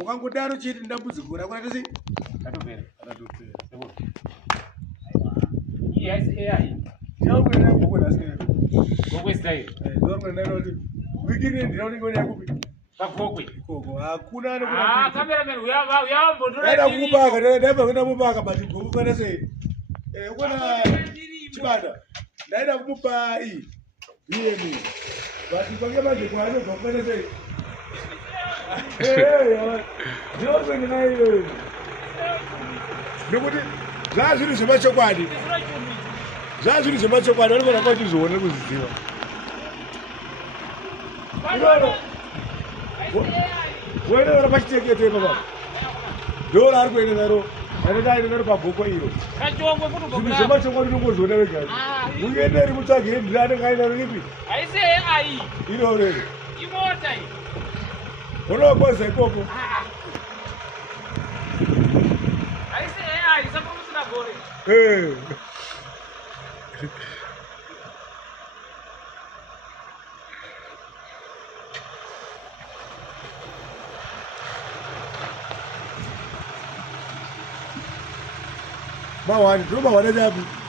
Mukangodaro chete ndambudziko rakona sei? Katopera. Akatopera. Yes, AI. Yangu ina bhuku nasina. Gokwe style. Ndio ndio kuti wikini ndio ningoni yakupi. Pagokwe. Koko hakuna ana cameraman uyambo ndora. Era kubaka ndaba kwenda mubaka bati gogo kana sei. Ukona chibada. Ndaenda kumupa hii. Yeye bati kwa manje kwa hiyo gogo sei. Ndio kwenda nayo. Ndokuti zvazviri zvemachokwadi. Zvazviri zvemachokwadi vanofana kuchizoona kuziziva. Wena ora pachitekete baba. Dora ari kuenda naro. Anoda ine naro pabhoko iro. Kachongwe futhi ngomra. Zvemachokwadi unongozviona wega. Ungeenda iri mutsvage ndani ngaina ripi? Aise AI. Iro rero. Imota iyi. Unokoza ikoko. Aise AI sapomusina gore. Mawani, ndio mawani jabu.